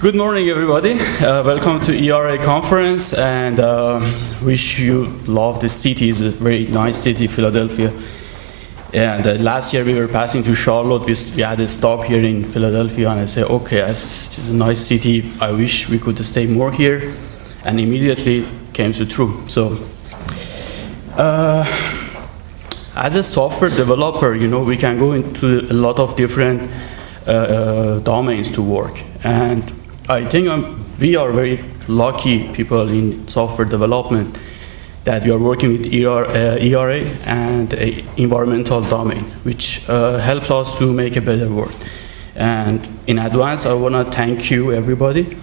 Good morning, everybody. Welcome to ERA conference, and wish you love the city. It's a very nice city, Philadelphia. And last year we were passing to Charlotte. We had a stop here in Philadelphia, and I said, okay, it's a nice city. I wish we could stay more here. And immediately came to true. So, as a software developer, we can go into a lot of different domains to work. And I think we are very lucky people in software development that we are working with ERA and environmental domain, which helps us to make a better world. And in advance, I want to thank you, everybody,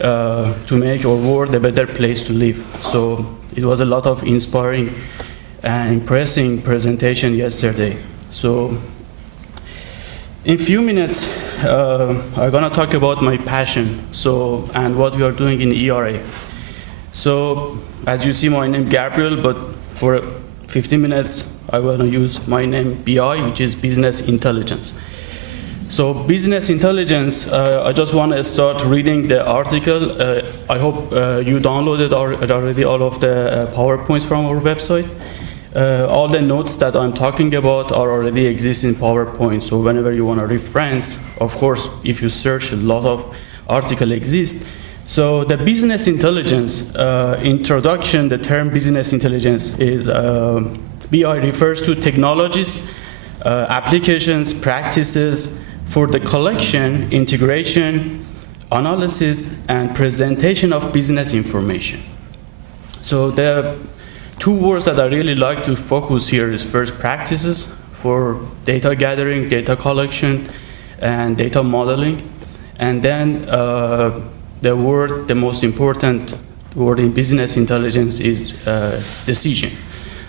to make our world a better place to live. So it was a lot of inspiring and impressive presentation yesterday. So in a few minutes, I'm going to talk about my passion and what we are doing in ERA. So as you see, my name is Gabriel, but for 15 minutes, I want to use my name BI, which is Business Intelligence. So Business Intelligence, I just want to start reading the article. I hope you downloaded already all of the PowerPoints from our website. All the notes that I'm talking about are already exist in PowerPoint, so whenever you want to reference, of course, if you search, a lot of articles exist. So the business intelligence introduction, the term business intelligence is, BI refers to technologies, applications, practices for the collection, integration, analysis, and presentation of business information. So the two words that I really like to focus here is first practices for data gathering, data collection, and data modeling. And then the most important word in business intelligence is decision.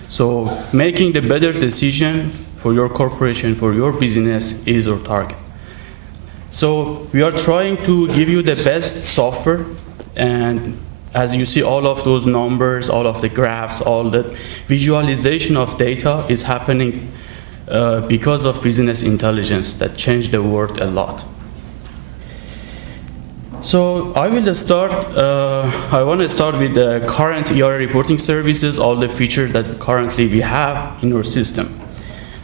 So making the better decision for your corporation, for your business is our target. So we are trying to give you the best software, and as you see, all of those numbers, all of the graphs, all the visualization of data is happening because of business intelligence that changed the world a lot. So I will start, I want to start with the current ERA reporting services, all the features that currently we have in our system.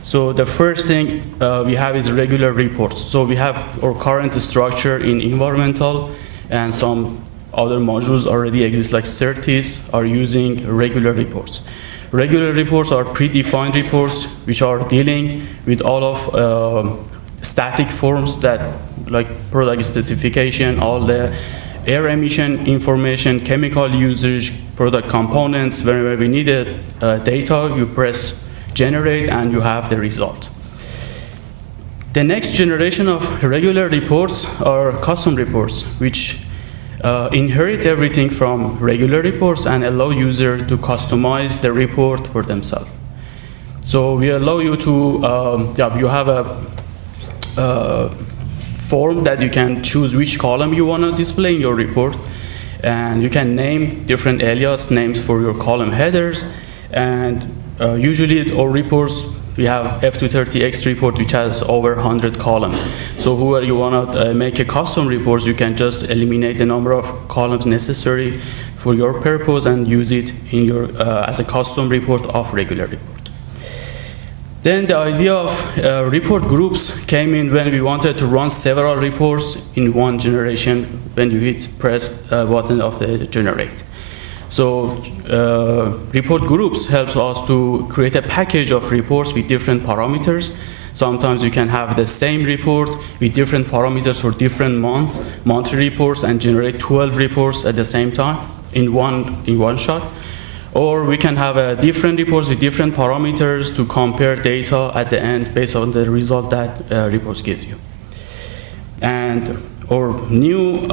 So the first thing we have is regular reports. So we have our current structure in environmental, and some other modules already exist, like CERTIS are using regular reports. Regular reports are predefined reports which are dealing with all of static forms that, like product specification, all the air emission information, chemical usage, product components. Whenever we need data, you press generate and you have the result. The next generation of regular reports are custom reports, which inherit everything from regular reports and allow user to customize the report for themselves. So we allow you to, you have a form that you can choose which column you want to display in your report, and you can name different alias names for your column headers. And usually our reports, we have F230X report which has over 100 columns. So whoever you want to make a custom report, you can just eliminate the number of columns necessary for your purpose and use it in your as a custom report of regular report. Then the idea of report groups came in when we wanted to run several reports in one generation when you press button of the generate. So report groups helps us to create a package of reports with different parameters. Sometimes you can have the same report with different parameters for different months, monthly reports, and generate 12 reports at the same time in one shot. Or we can have different reports with different parameters to compare data at the end based on the result that reports gives you. And our new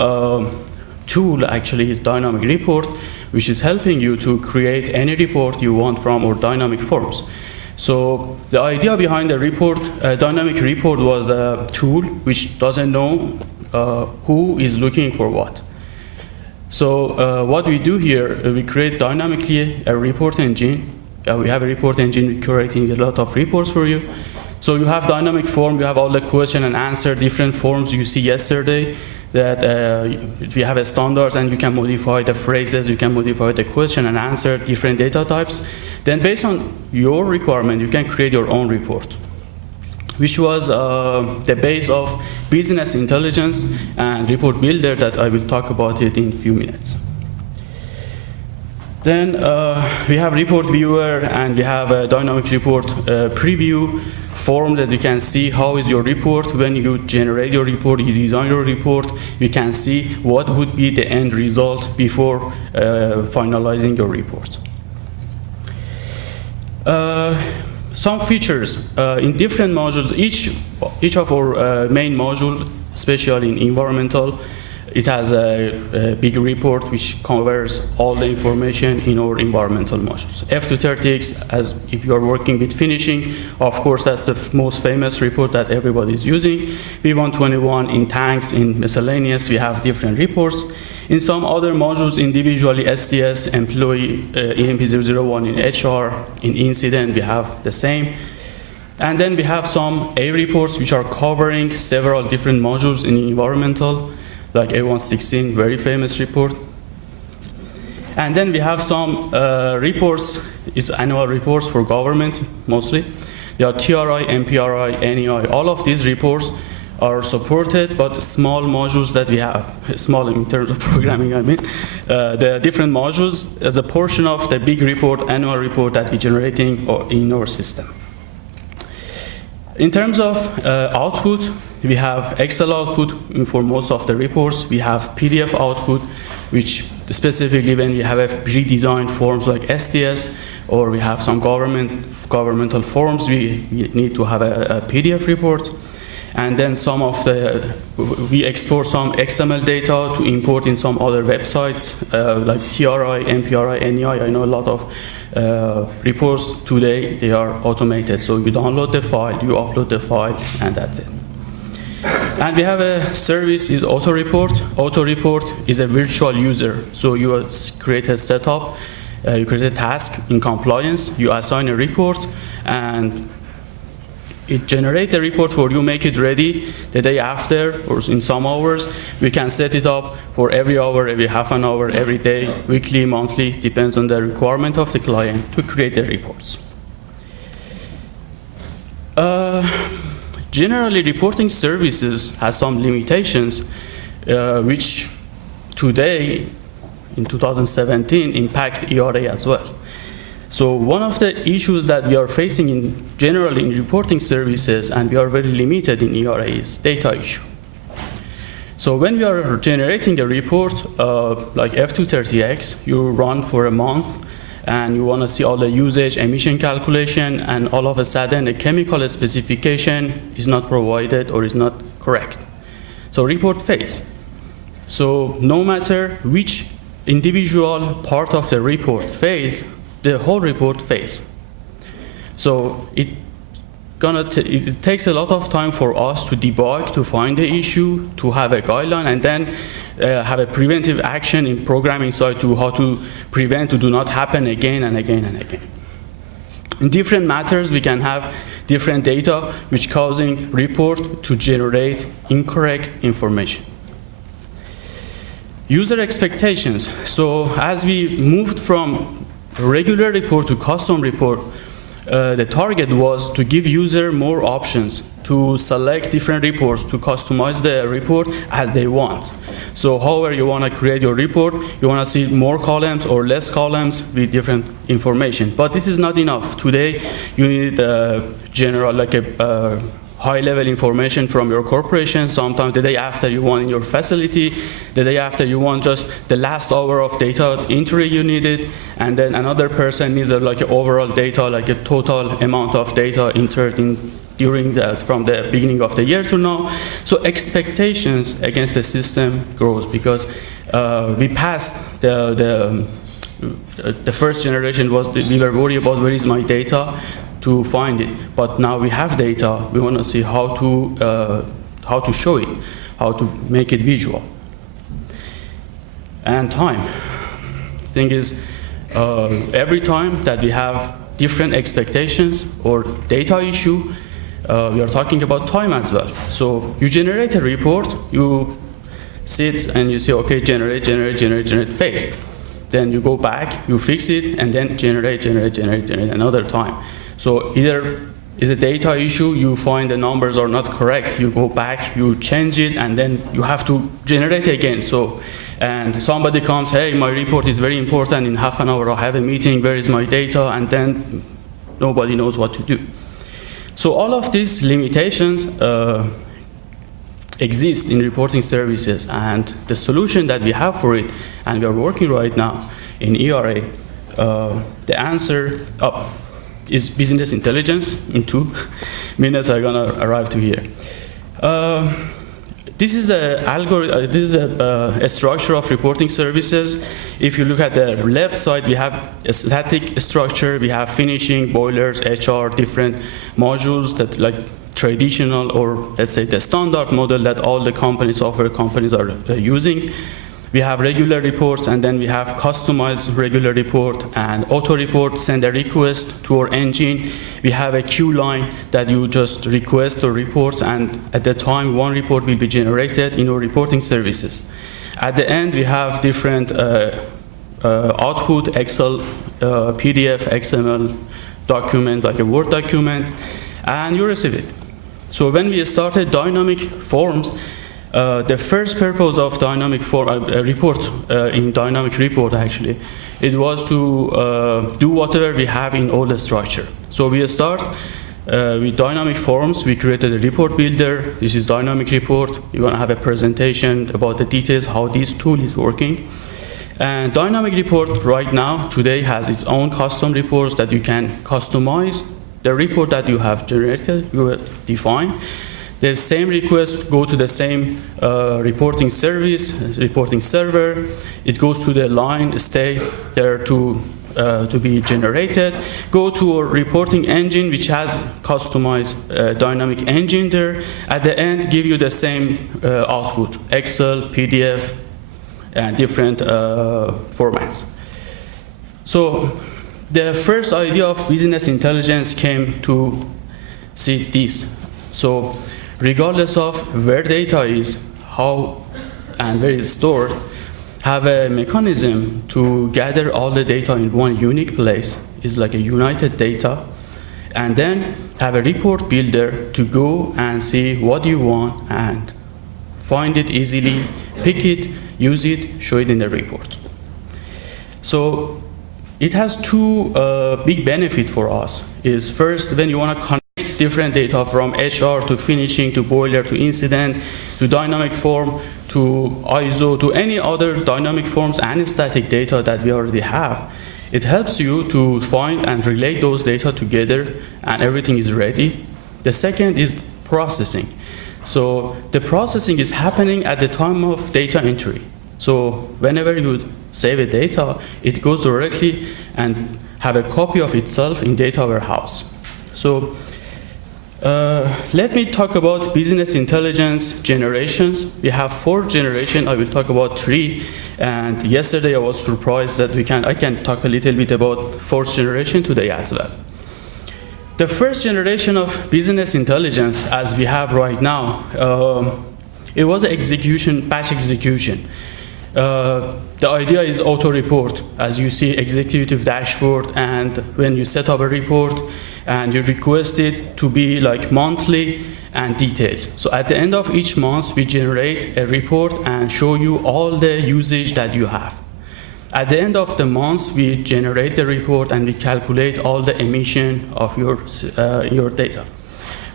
tool actually is dynamic report, which is helping you to create any report you want from our dynamic forms. So the idea behind the report, dynamic report, was a tool which doesn't know who is looking for what. So what we do here, we create dynamically a report engine. We have a report engine creating a lot of reports for you. So you have dynamic form, you have all the question and answer, different forms you see yesterday. that we have a standards and you can modify the phrases, you can modify the question and answer, different data types. Then based on your requirement, you can create your own report, which was the base of business intelligence and report builder that I will talk about it in a few minutes. Then we have report viewer and we have a dynamic report preview form that you can see how is your report. When you generate your report, you design your report, you can see what would be the end result before finalizing your report. Some features in different modules, each of our main module, especially in environmental, it has a big report which covers all the information in our environmental modules. F230X, as if you are working with finishing, of course that's the most famous report that everybody is using. V121 in tanks, in miscellaneous, we have different reports. In some other modules, individually STS, employee, EMP001 in HR, in incident, we have the same. And then we have some A reports which are covering several different modules in environmental, like A116, very famous report. And then we have some reports, it's annual reports for government mostly. They are TRI, MPRI, NEI, all of these reports are supported, but small modules that we have, small in terms of programming I mean, the different modules as a portion of the big report, annual report that we're generating in our system. In terms of output, we have Excel output for most of the reports. We have PDF output, which specifically when we have a pre-designed forms like STS, or we have some governmental forms, we need to have a PDF report. And then some of we export some XML data to import in some other websites, like TRI, MPRI, NEI. I know a lot of reports today, they are automated. So you download the file, you upload the file, and that's it. And we have a service is auto-report. Auto-report is a virtual user. So you create a setup, you create a task in compliance, you assign a report, and it generates the report for you, make it ready the day after, or in some hours. We can set it up for every hour, every half an hour, every day, weekly, monthly, depends on the requirement of the client to create the reports. Generally, reporting services has some limitations, which today, in 2017, impact ERA as well. So one of the issues that we are facing generally in reporting services, and we are very limited in ERA, is data issue. So when we are generating a report like F230X, you run for a month, and you want to see all the usage, emission calculation, and all of a sudden a chemical specification is not provided or is not correct. So report fails. So no matter which individual part of the report fails, the whole report fails. So it takes a lot of time for us to debug, to find the issue, to have a guideline, and then have a preventive action in programming side to how to prevent to do not happen again and again and again. In different matters, we can have different data which causing report to generate incorrect information. User expectations. So as we moved from regular report to custom report, the target was to give user more options to select different reports, to customize the report as they want. So however you want to create your report, you want to see more columns or less columns with different information. But this is not enough. Today you need general, like a high-level information from your corporation. Sometimes the day after you want in your facility, the day after you want just the last hour of data entry you needed, and then another person needs like an overall data, like a total amount of data entered in during that, from the beginning of the year to now. So expectations against the system grows because we passed the first generation was we were worried about where is my data to find it, but now we have data. We want to see how to show it, how to make it visual. And time. Thing is, every time that we have different expectations or data issue, we are talking about time as well. So you generate a report, you sit and you say, okay, generate, fail. Then you go back, you fix it, and then generate another time. So either is a data issue, you find the numbers are not correct, you go back, you change it, and then you have to generate again. So, and somebody comes, hey, my report is very important, in half an hour I have a meeting, where is my data? And then nobody knows what to do. So all of these limitations exist in reporting services, and the solution that we have for it, and we are working right now in ERA, the answer is business intelligence. In 2 minutes I'm gonna arrive to here. This is a structure of reporting services. If you look at the left side, we have a static structure, we have finishing, boilers, HR, different modules that like traditional, or let's say the standard model that all the companies, software companies are using. We have regular reports, and then we have customized regular report and auto report, send a request to our engine. We have a queue line that you just request the reports, and at the time, one report will be generated in our reporting services. At the end, we have different output, Excel, PDF, XML document, like a Word document, and you receive it. So when we started dynamic forms, the first purpose of dynamic report, in dynamic report actually, it was to do whatever we have in all the structure. So we start with dynamic forms. We created a report builder. This is dynamic report. You're going to have a presentation about the details, how this tool is working. And dynamic report right now, today, has its own custom reports that you can customize the report that you have generated, you define. The same request go to the same reporting service, reporting server. It goes to the line, stay there to be generated. Go to a reporting engine, which has customized dynamic engine there. At the end, give you the same output, Excel, PDF, and different formats. So the first idea of business intelligence came to see this. So regardless of where data is, how and where it's stored, have a mechanism to gather all the data in one unique place, is like a united data, and then have a report builder to go and see what you want and find it easily, pick it, use it, show it in the report. So it has 2 big benefits for us. Is first, when you want to connect different data from HR to finishing to boiler to incident to dynamic form to ISO to any other dynamic forms and static data that we already have, it helps you to find and relate those data together, and everything is ready. The second is processing. So the processing is happening at the time of data entry. So whenever you save a data, it goes directly and have a copy of itself in data warehouse. So let me talk about business intelligence generations. We have 4 generations. I will talk about 3. And yesterday I was surprised that I can talk a little bit about 4th generation today as well. The first generation of business intelligence, as we have right now, it was execution, batch execution. The idea is auto report, as you see, executive dashboard, and when you set up a report and you request it to be like monthly and detailed. So at the end of each month, we generate a report and show you all the usage that you have. At the end of the month, we generate the report and we calculate all the emission of your data.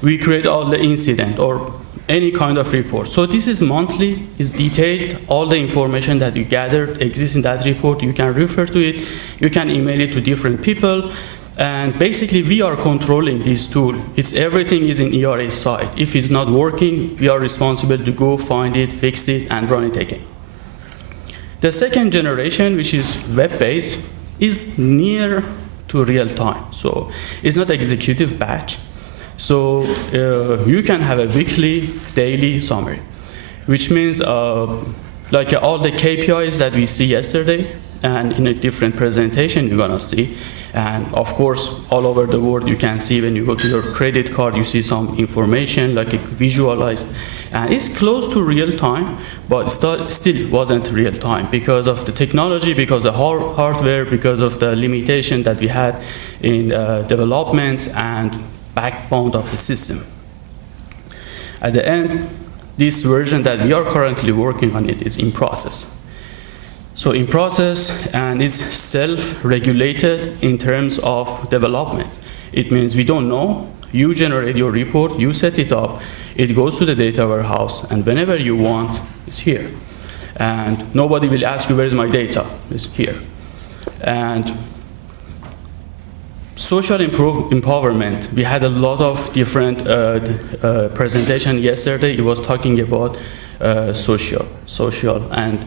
We create all the incident or any kind of report. So this is monthly, is detailed, all the information that you gathered exists in that report. You can refer to it, you can email it to different people, and basically we are controlling this tool. Everything is in ERA side. If it's not working, we are responsible to go find it, fix it, and run it again. The second generation, which is web-based, is near to real time. So it's not executive batch. So you can have a weekly, daily summary, which means like all the KPIs that we see yesterday, and in a different presentation you're gonna see. And of course, all over the world you can see when you go to your credit card, you see some information like visualized. And it's close to real time, but still wasn't real time because of the technology, because of the hardware, because of the limitation that we had in development and backbone of the system. At the end, this version that we are currently working on it is in process. So in process, and it's self-regulated in terms of development. It means we don't know, you generate your report, you set it up, it goes to the data warehouse, and whenever you want, it's here. And nobody will ask you, where is my data? It's here. And social empowerment, we had a lot of different presentation yesterday. It was talking about social, and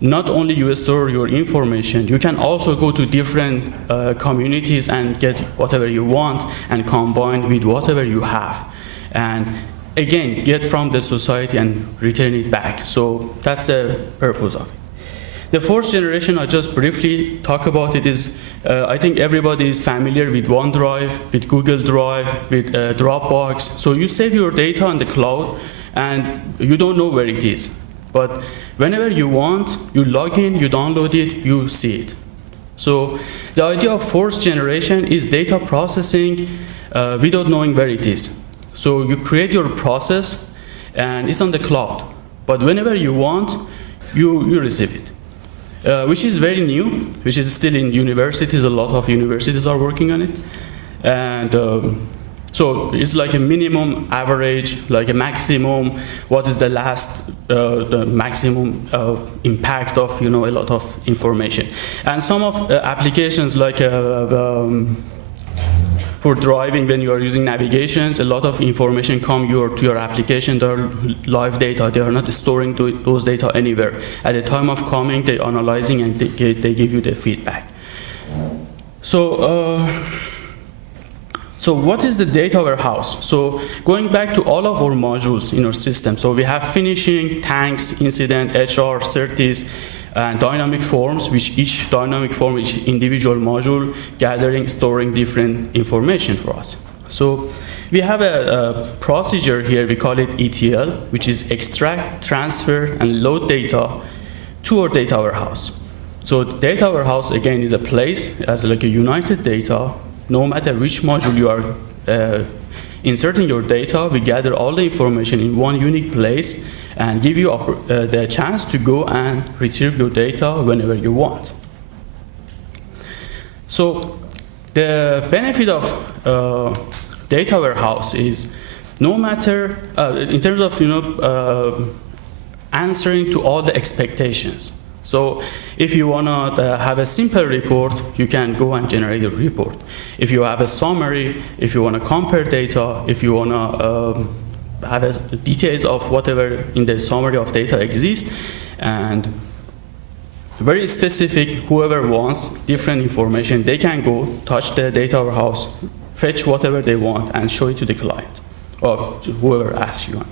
not only you store your information, you can also go to different communities and get whatever you want and combine with whatever you have. And again, get from the society and return it back. So that's the purpose of it. The fourth generation, I just briefly talk about it, is I think everybody is familiar with OneDrive, with Google Drive, with Dropbox. So you save your data on the cloud and you don't know where it is. But whenever you want, you log in, you download it, you see it. So the idea of fourth generation is data processing without knowing where it is. So you create your process and it's on the cloud. But whenever you want, you receive it. Which is very new, which is still in universities. A lot of universities are working on it. And so it's like a minimum average, like a maximum, what is the last, the maximum impact of, a lot of information. And some of applications like for driving, when you are using navigations, a lot of information come to your application. They are live data. They are not storing those data anywhere. At the time of coming, they're analyzing and they give you the feedback. So what is the data warehouse? So going back to all of our modules in our system. So we have finishing, tanks, incident, HR, certis, and dynamic forms, which each dynamic form, each individual module, gathering, storing different information for us. So we have a procedure here, we call it ETL, which is extract, transfer, and load data to our data warehouse. So the data warehouse, again, is a place, as like a united data. No matter which module you are inserting your data, we gather all the information in one unique place and give you the chance to go and retrieve your data whenever you want. So the benefit of data warehouse is no matter, in terms of answering to all the expectations. So if you want to have a simple report, you can go and generate a report. If you have a summary, if you want to compare data, if you want to have details of whatever in the summary of data exists, and very specific, whoever wants different information, they can go touch the data warehouse, fetch whatever they want, and show it to the client, or to whoever asks you.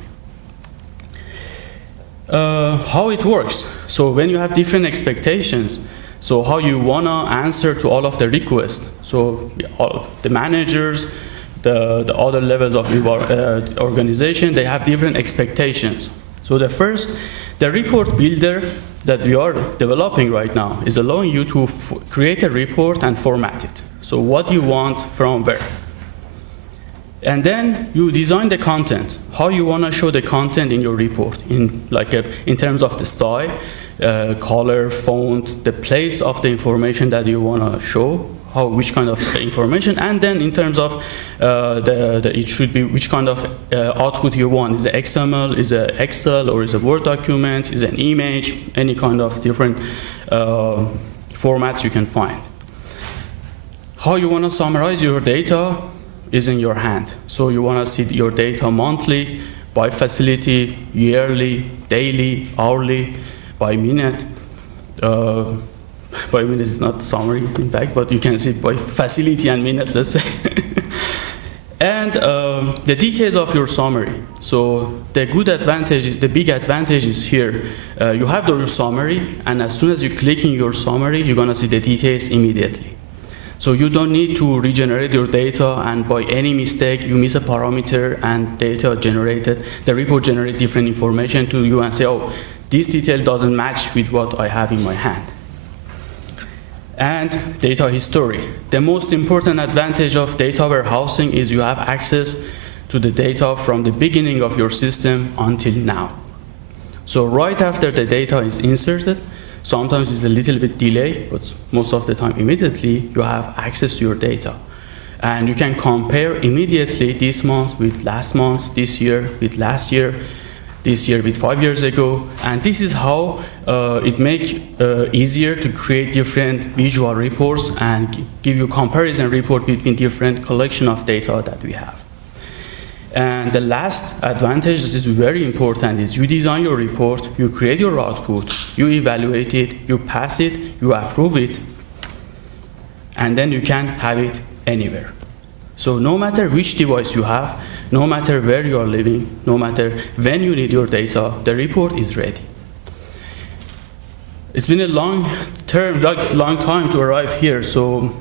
How it works. So when you have different expectations, so how you want to answer to all of the requests. So all of the managers, the other levels of organization, they have different expectations. So the report builder that we are developing right now is allowing you to create a report and format it. So what you want from where. And then you design the content, how you want to show the content in your report, in terms of the style, color, font, the place of the information that you want to show, which kind of information, and then in terms of it should be which kind of output you want. Is it XML, is it Excel, or is it Word document, is it an image, any kind of different formats you can find. How you want to summarize your data is in your hand. So you want to see your data monthly, by facility, yearly, daily, hourly, by minute. By minute is not summary, in fact, but you can see it by facility and minute, let's say. And the details of your summary. So the good advantage, the big advantage is here. You have your summary, and as soon as you click in your summary, you're gonna see the details immediately. So you don't need to regenerate your data, and by any mistake, you miss a parameter and data generated, the report generates different information to you and say, oh, this detail doesn't match with what I have in my hand. And data history. The most important advantage of data warehousing is you have access to the data from the beginning of your system until now. So right after the data is inserted, sometimes it's a little bit delay, but most of the time immediately you have access to your data. And you can compare immediately this month with last month, this year with last year, this year with 5 years ago, and this is how it makes easier to create different visual reports and give you comparison report between different collection of data that we have. And the last advantage, this is very important, is you design your report, you create your output, you evaluate it, you pass it, you approve it, and then you can have it anywhere. So no matter which device you have, no matter where you are living, no matter when you need your data, the report is ready. It's been a long time to arrive here, so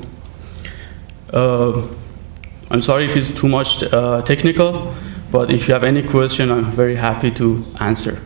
I'm sorry if it's too much technical, but if you have any question, I'm very happy to answer.